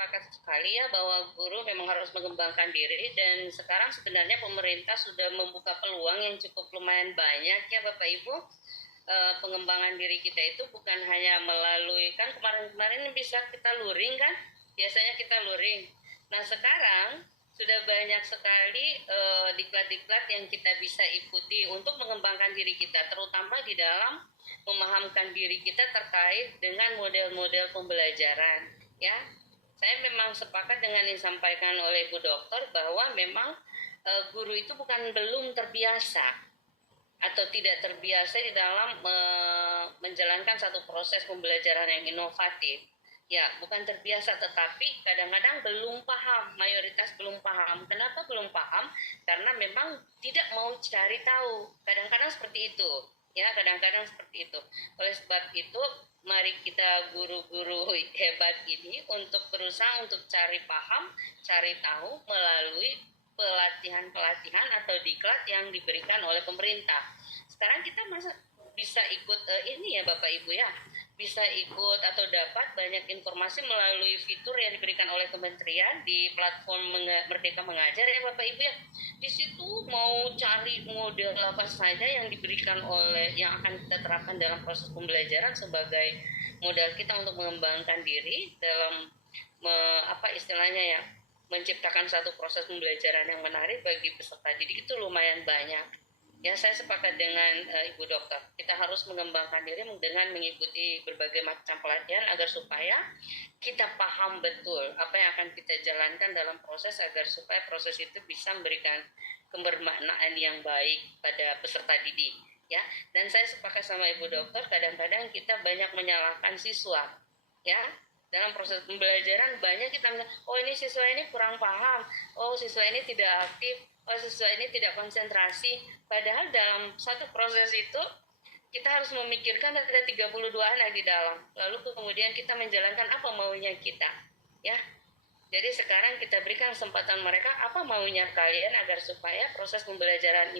sepakat sekali ya bahwa guru memang harus mengembangkan diri, dan sekarang sebenarnya pemerintah sudah membuka peluang yang cukup lumayan banyak ya Bapak Ibu. Pengembangan diri kita itu bukan hanya melalui, kan kemarin-kemarin bisa kita luring kan, biasanya kita luring. Nah sekarang sudah banyak sekali diklat-diklat yang kita bisa ikuti untuk mengembangkan diri kita, terutama di dalam memahamkan diri kita terkait dengan model-model pembelajaran ya. Saya memang sepakat dengan yang disampaikan oleh Bu Dokter bahwa memang guru itu belum terbiasa atau tidak terbiasa di dalam menjalankan satu proses pembelajaran yang inovatif. Ya, bukan terbiasa, tetapi kadang-kadang belum paham, mayoritas belum paham. Kenapa belum paham? Karena memang tidak mau cari tahu. Kadang-kadang seperti itu. Ya, kadang-kadang seperti itu. Oleh sebab itu, mari kita guru-guru hebat ini untuk berusaha untuk cari paham, cari tahu melalui pelatihan-pelatihan atau diklat yang diberikan oleh pemerintah. Sekarang kita bisa ikut ini ya Bapak Ibu ya, bisa ikut atau dapat banyak informasi melalui fitur yang diberikan oleh kementerian di platform Merdeka Mengajar ya Bapak Ibu ya. Di situ mau cari model apa saja yang diberikan oleh, yang akan kita terapkan dalam proses pembelajaran sebagai modal kita untuk mengembangkan diri dalam istilahnya ya, menciptakan satu proses pembelajaran yang menarik bagi peserta didik itu lumayan banyak. Ya, saya sepakat dengan Ibu Dokter. Kita harus mengembangkan diri dengan mengikuti berbagai macam pelatihan agar supaya kita paham betul apa yang akan kita jalankan dalam proses, agar supaya proses itu bisa memberikan kebermaknaan yang baik pada peserta didik. Ya, dan saya sepakat sama Ibu Dokter, kadang-kadang kita banyak menyalahkan siswa. Ya, dalam proses pembelajaran banyak kita bilang, oh ini siswa ini kurang paham, oh siswa ini tidak aktif, oh siswa ini tidak konsentrasi. Padahal dalam satu proses itu kita harus memikirkan ada 32 anak di dalam. Lalu kemudian kita menjalankan apa maunya kita. Ya. Jadi sekarang kita berikan kesempatan mereka apa maunya kalian agar supaya proses pembelajaran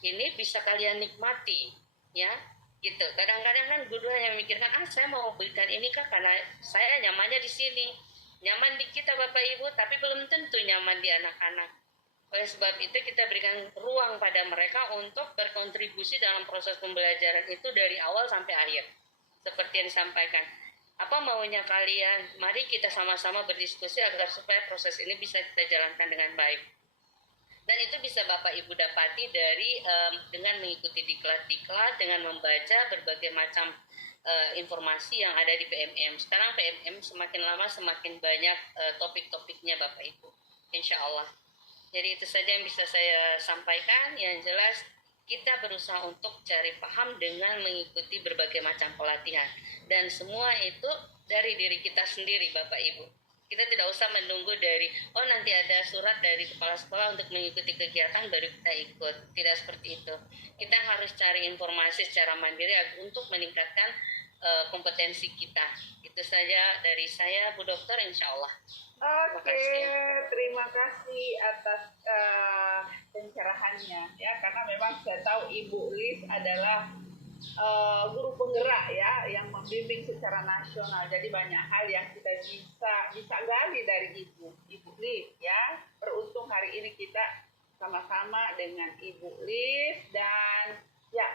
ini bisa kalian nikmati. Ya. Gitu. Kadang-kadang kan guru hanya memikirkan, saya mau berikan ini karena saya nyamannya di sini. Nyaman di kita Bapak Ibu, tapi belum tentu nyaman di anak-anak. Oleh sebab itu kita berikan ruang pada mereka untuk berkontribusi dalam proses pembelajaran itu dari awal sampai akhir. Seperti yang disampaikan, apa maunya kalian? Mari kita sama-sama berdiskusi agar supaya proses ini bisa kita jalankan dengan baik. Dan itu bisa Bapak Ibu dapati dari dengan mengikuti diklat-diklat, dengan membaca berbagai macam informasi yang ada di PMM. Sekarang PMM semakin lama semakin banyak topik-topiknya Bapak Ibu. Insya Allah. Jadi itu saja yang bisa saya sampaikan. Yang jelas kita berusaha untuk cari paham dengan mengikuti berbagai macam pelatihan. Dan semua itu dari diri kita sendiri Bapak Ibu. Kita tidak usah menunggu dari, nanti ada surat dari kepala sekolah untuk mengikuti kegiatan baru kita ikut. Tidak seperti itu. Kita harus cari informasi secara mandiri untuk meningkatkan kompetensi kita. Itu saja dari saya Bu Dokter, insya Allah. Oke, terima kasih atas pencerahannya ya, karena memang saya tahu Ibu Liz adalah guru penggerak ya, yang membimbing secara nasional. Jadi banyak hal yang kita bisa gali dari Ibu Liz ya. Beruntung hari ini kita sama-sama dengan Ibu Liz, dan ya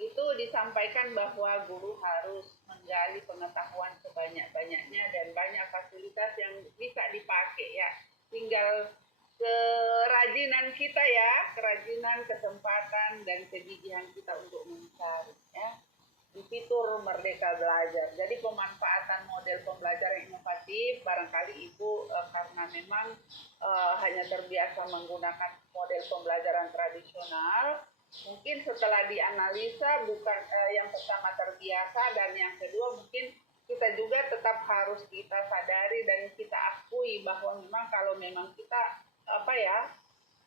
itu disampaikan bahwa guru harus menggali pengetahuan sebanyak-banyaknya dan banyak fasilitas yang bisa dipakai ya. Tinggal kerajinan kita ya, kerajinan, kesempatan, dan kegigihan kita untuk mencari ya. Di fitur Merdeka Belajar. Jadi pemanfaatan model pembelajaran inovatif, barangkali Ibu karena memang hanya terbiasa menggunakan model pembelajaran tradisional, mungkin setelah dianalisa bukan yang pertama terbiasa, dan yang kedua mungkin kita juga tetap harus kita sadari dan kita akui bahwa memang kalau memang kita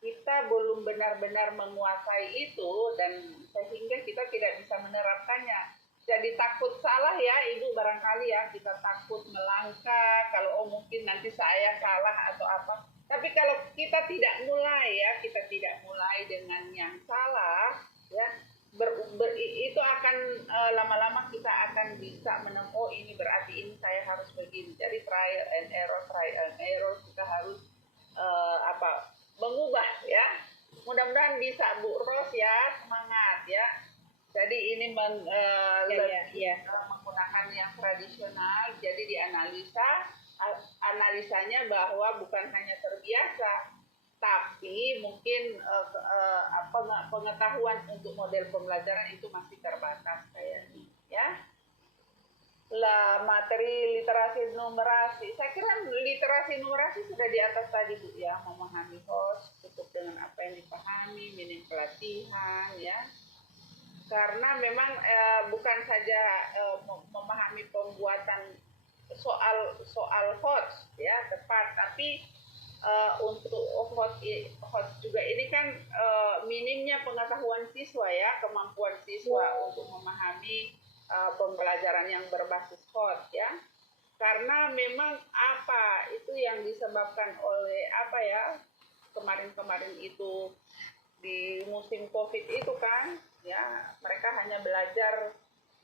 kita belum benar-benar menguasai itu, dan sehingga kita tidak bisa menerapkannya. Jadi takut salah ya Ibu, barangkali ya kita takut melangkah kalau mungkin nanti saya salah atau apa. Tapi kalau kita tidak mulai ya, kita tidak mulai dengan yang salah ya, itu akan lama-lama kita akan bisa menemukan, oh ini berarti ini saya harus begini. Jadi trial and error kita harus mengubah ya. Mudah-mudahan bisa Bu Ros ya, semangat ya. Jadi ini menggunakan yang tradisional, jadi dianalisa, analisanya bahwa bukan hanya terbiasa, tapi mungkin pengetahuan untuk model pembelajaran itu masih terbatas kayaknya ya. Lah materi literasi numerasi, saya kira literasi numerasi sudah di atas tadi Bu ya, memahami host cukup dengan apa yang dipahami, minim pelatihan ya, karena memang bukan saja memahami pembuatan soal host ya tepat, tapi untuk host juga ini kan minimnya pengetahuan siswa ya, kemampuan siswa untuk memahami pembelajaran yang berbasis host ya, karena memang apa itu yang disebabkan oleh apa ya, kemarin itu di musim COVID itu kan ya, mereka hanya belajar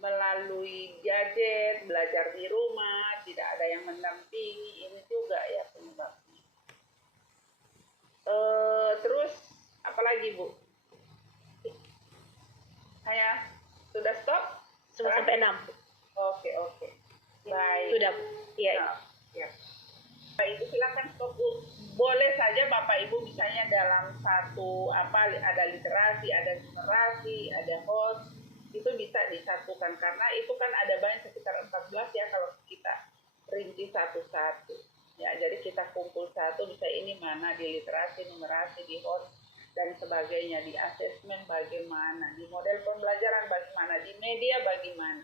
melalui gadget, belajar di rumah, tidak ada yang mendampingi, ini juga ya penyebabnya. Terus apalagi Bu? Saya sudah stop? Sudah sampai 6. Oke. Baik. Sudah. Iya. Ya. Bapak Ibu silakan stop Bu. Boleh saja Bapak Ibu misalnya dalam satu ada literasi, ada numerasi, ada host, itu bisa disatukan karena itu kan ada banyak sekitar 14 ya kalau kita rinci satu-satu. Ya, jadi kita kumpul satu, bisa ini mana di literasi, numerasi, di host dan sebagainya, di asesmen bagaimana, di model pembelajaran bagaimana, di media bagaimana,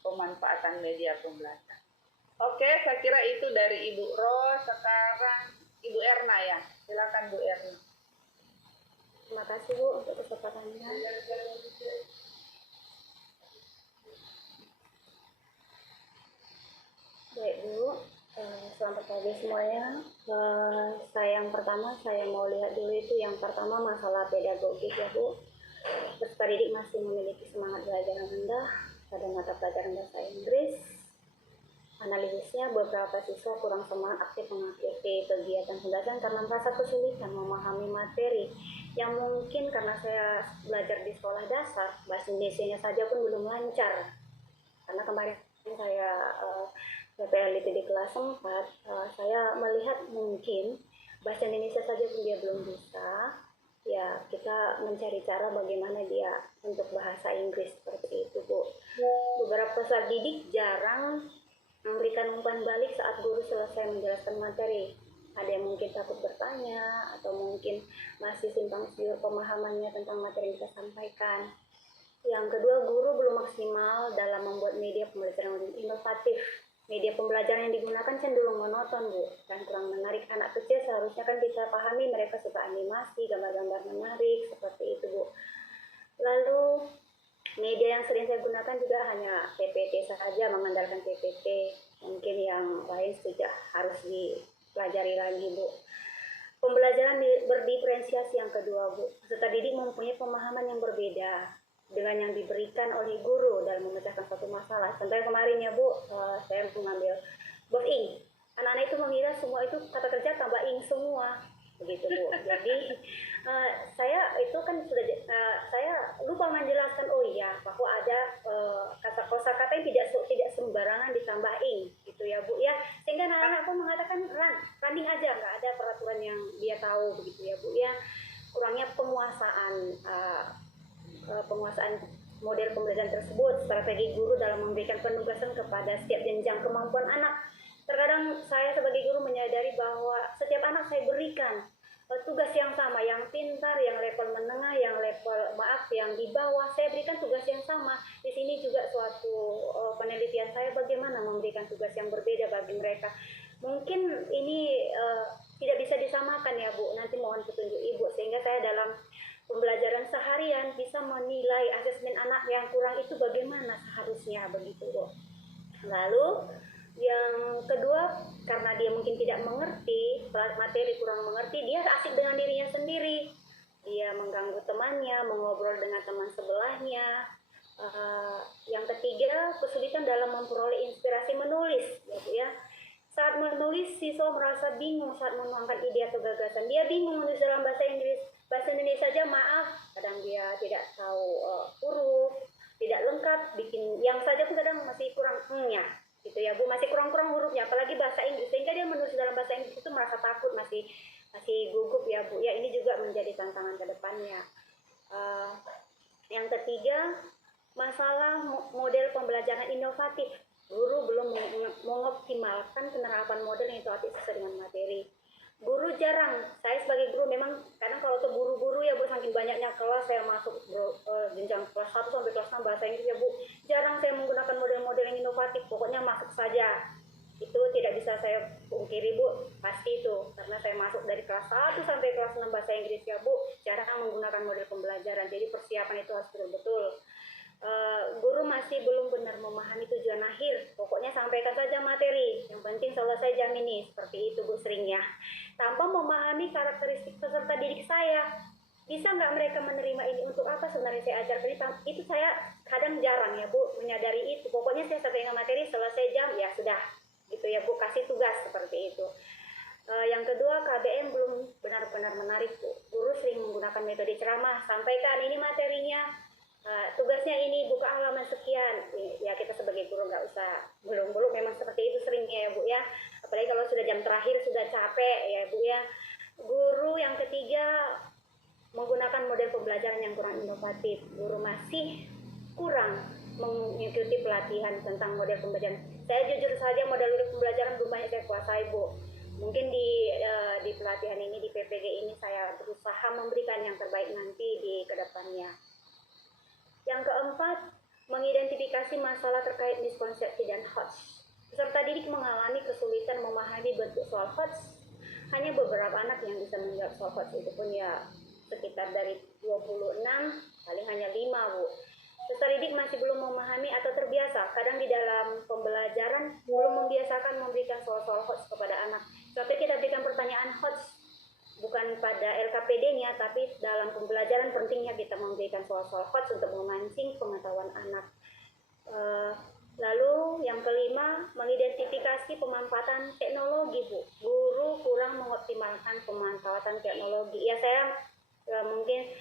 pemanfaatan media pembelajaran. Oke, saya kira itu dari Ibu Ros. Sekarang Ibu Erna ya, silakan Bu Erna. Terima kasih Bu untuk kesempatannya. Baik Bu, selamat pagi semuanya. Yang pertama saya mau lihat dulu itu yang pertama masalah pedagogik ya Bu. Peserta didik masih memiliki semangat belajar yang rendah pada mata pelajaran bahasa Inggris. Analisisnya beberapa siswa kurang semangat aktif mengikuti kegiatan pembelajaran karena merasa kesulitan memahami materi yang mungkin karena saya belajar di sekolah dasar, bahasa Indonesianya saja pun belum lancar. Karena kemarin saya PPLIT di kelas 4, saya melihat mungkin bahasa Indonesia saja pun dia belum bisa. Ya, kita mencari cara bagaimana dia untuk bahasa Inggris seperti itu, Bu. Beberapa peserta didik jarang memberikan umpan balik saat guru selesai menjelaskan materi. Ada yang mungkin takut bertanya, atau mungkin masih simpang siur pemahamannya tentang materi yang kita sampaikan. Yang kedua, guru belum maksimal dalam membuat media pembelajaran yang inovatif. Media pembelajaran yang digunakan cenderung monoton, Bu, dan kurang menarik anak kecil. Seharusnya kan kita pahami mereka suka animasi, gambar-gambar menarik, seperti itu, Bu. Lalu, media yang sering saya gunakan juga hanya PPT saja, mengandalkan PPT. Mungkin yang lain sudah harus dipelajari lagi, Bu. Pembelajaran berdiferensiasi yang kedua, Bu. Peserta didik mempunyai pemahaman yang berbeda dengan yang diberikan oleh guru dalam memecahkan suatu masalah. Contohnya kemarin ya Bu, saya mengambil both ing. Anak-anak itu mengira semua itu kata kerja tambah ing semua, begitu Bu. Jadi saya itu kan sudah saya lupa menjelaskan, oh iya, bahwa ada kosakata yang tidak sembarangan ditambah ing, gitu ya Bu ya. Sehingga anak-anak pun mengatakan running aja, nggak ada peraturan yang dia tahu, begitu ya Bu ya. Kurangnya penguasaan model pembelajaran tersebut, strategi guru dalam memberikan penugasan kepada setiap jenjang kemampuan anak. Terkadang saya sebagai guru menyadari bahwa setiap anak saya berikan tugas yang sama, yang pintar, yang level menengah, yang di bawah, saya berikan tugas yang sama. Di sini juga suatu penelitian saya bagaimana memberikan tugas yang berbeda bagi mereka. Mungkin ini tidak bisa disamakan ya Bu, nanti mohon petunjuk Ibu, sehingga saya dalam pembelajaran seharian bisa menilai asesmen anak yang kurang itu bagaimana seharusnya, begitu Bu. Lalu yang kedua, karena dia mungkin tidak mengerti materi, kurang mengerti, dia asik dengan dirinya sendiri. dia mengganggu temannya, mengobrol dengan teman sebelahnya. Yang ketiga, kesulitan dalam memperoleh inspirasi menulis, ya Bu ya. Saat menulis, siswa merasa bingung saat menuangkan ide atau gagasan. Dia bingung menulis dalam bahasa Inggris. Bahasa Indonesia saja maaf, kadang dia tidak tahu huruf, tidak lengkap, bikin yang saja pun kadang masih kurang nya, gitu ya Bu, masih kurang-kurang hurufnya, apalagi bahasa Inggris. Sehingga dia menulis dalam bahasa Inggris itu merasa takut, masih gugup ya Bu. Ya, ini juga menjadi tantangan ke depannya. Yang ketiga, masalah model pembelajaran inovatif. Guru belum mengoptimalkan penerapan model yang inovatif sesuai dengan materi. Guru jarang, saya sebagai guru memang kadang kalau tuh guru-guru ya Bu, saking banyaknya kelas saya masuk jenjang kelas 1 sampai kelas 6 bahasa Inggris ya Bu, jarang saya menggunakan model-model yang inovatif, pokoknya masuk saja. Itu tidak bisa saya pungkiri Bu, pasti itu, karena saya masuk dari kelas 1 sampai kelas 6 bahasa Inggris ya Bu, jarang menggunakan model pembelajaran, jadi persiapan itu harus betul-betul. Guru masih belum benar memahami tujuan akhir, pokoknya sampaikan saja materi, yang penting selesai jam ini, seperti itu Bu seringnya. Tanpa memahami karakteristik peserta didik saya, bisa nggak mereka menerima ini, untuk apa sebenarnya saya ajarkan ini? Itu saya kadang jarang ya Bu menyadari itu, pokoknya saya sampaikan materi, selesai jam ya sudah, gitu ya Bu, kasih tugas seperti itu. Yang kedua, KBM belum benar-benar menarik Bu. Guru sering menggunakan metode ceramah, sampaikan ini materinya, tugasnya ini, buka halaman sekian. Ya kita sebagai guru nggak usah belum memang seperti itu seringnya ya Bu ya, apalagi kalau sudah jam terakhir sudah capek ya Bu ya. Guru yang ketiga, menggunakan model pembelajaran yang kurang inovatif. Guru masih kurang mengikuti pelatihan tentang model pembelajaran. Saya jujur saja model pembelajaran belum banyak saya kuasai Bu. Mungkin di pelatihan ini, di PPG ini saya berusaha memberikan yang terbaik nanti di kedepannya. Yang keempat, mengidentifikasi masalah terkait miskonsepsi dan hoax. Peserta didik mengalami kesulitan memahami bentuk soal hoax. Hanya beberapa anak yang bisa menjawab soal hoax, itu pun ya sekitar dari 26, paling hanya 5 Bu. Peserta didik masih belum memahami atau terbiasa. Kadang di dalam pembelajaran belum membiasakan memberikan soal-soal hoax kepada anak. Contoh kita berikan pertanyaan hoax, bukan pada LKPD-nya, tapi dalam pembelajaran pentingnya kita memberikan soal-soal hoax untuk memancing pengetahuan anak. Lalu yang kelima, mengidentifikasi pemanfaatan teknologi Bu. Guru kurang mengoptimalkan pemanfaatan teknologi. Ya saya mungkin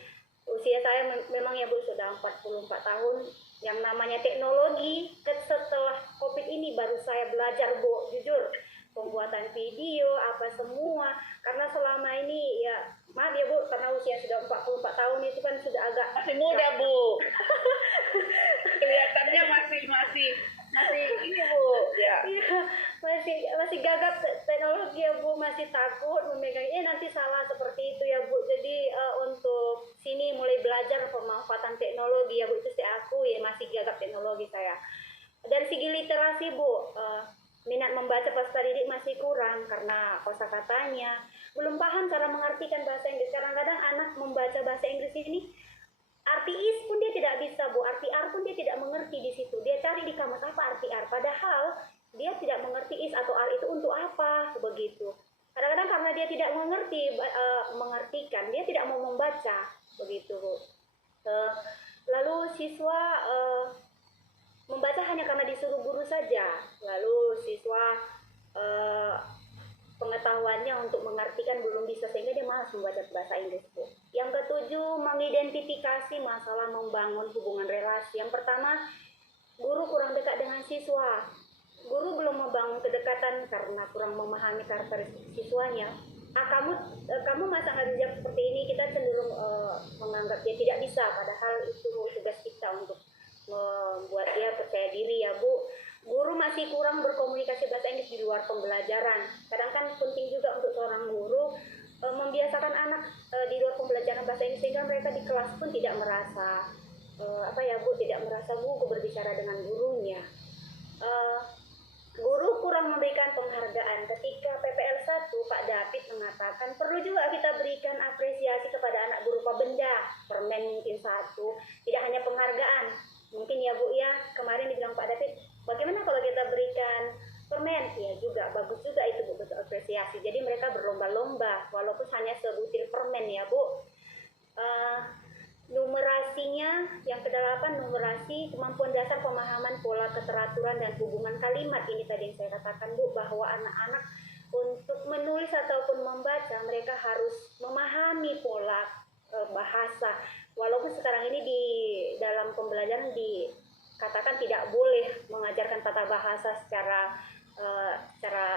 usia saya memang ya Bu sudah 44 tahun. Yang namanya teknologi setelah COVID ini baru saya belajar Bu, jujur. Pembuatan video, apa semua, karena selama ini ya maaf ya Bu, karena usia sudah 44 tahun itu kan sudah agak masih muda Bu. Kelihatannya masih ini Bu ya. Iya, masih gagap teknologi ya Bu, masih takut memegang nanti salah seperti itu ya Bu. Jadi untuk sini mulai belajar pemanfaatan teknologi ya Bu, itu saya akui masih gagap teknologi saya. Dari segi literasi Bu, minat membaca peserta didik masih kurang karena kosakatanya, belum paham cara mengartikan bahasa Inggris. Kadang-kadang anak membaca bahasa Inggris ini, arti is pun dia tidak bisa Bu, arti ar pun dia tidak mengerti di situ. Dia cari di kamus apa arti ar, padahal dia tidak mengerti is atau ar itu untuk apa, begitu. Kadang-kadang karena dia tidak mengertikan, dia tidak mau membaca, begitu Bu. Lalu siswa membaca hanya karena disuruh guru saja. Lalu siswa pengetahuannya untuk mengartikan belum bisa, sehingga dia malas membaca bahasa Inggris Bu. Yang ketujuh, mengidentifikasi masalah membangun hubungan relasi. Yang pertama, guru kurang dekat dengan siswa. Guru belum membangun kedekatan karena kurang memahami karakteristik siswanya. Kamu masa nggak bisa seperti ini, kita cenderung menganggap dia tidak bisa, padahal itu tugas kita untuk membuat dia percaya diri ya Bu. Guru masih kurang berkomunikasi bahasa Inggris di luar pembelajaran. Kadang kan penting juga untuk seorang guru membiasakan anak di luar pembelajaran bahasa Inggris, sehingga mereka di kelas pun tidak merasa tidak merasa gugup berbicara dengan gurunya. Guru kurang memberikan penghargaan. Ketika PPL 1, Pak David mengatakan perlu juga kita berikan apresiasi kepada anak berupa benda, permen mungkin satu, tidak hanya penghargaan. Mungkin ya Bu ya, kemarin dibilang Pak David, bagaimana kalau kita berikan permen? Ya juga, bagus juga itu Bu, bentuk apresiasi. Jadi mereka berlomba-lomba, walaupun hanya sebutir permen ya Bu. Eh, numerasinya yang kedelapan, numerasi, kemampuan dasar pemahaman pola keteraturan dan hubungan kalimat. Ini tadi yang saya katakan Bu, bahwa anak-anak untuk menulis ataupun membaca mereka harus memahami pola bahasa. Walaupun sekarang ini di dalam pembelajaran dikatakan tidak boleh mengajarkan tata bahasa secara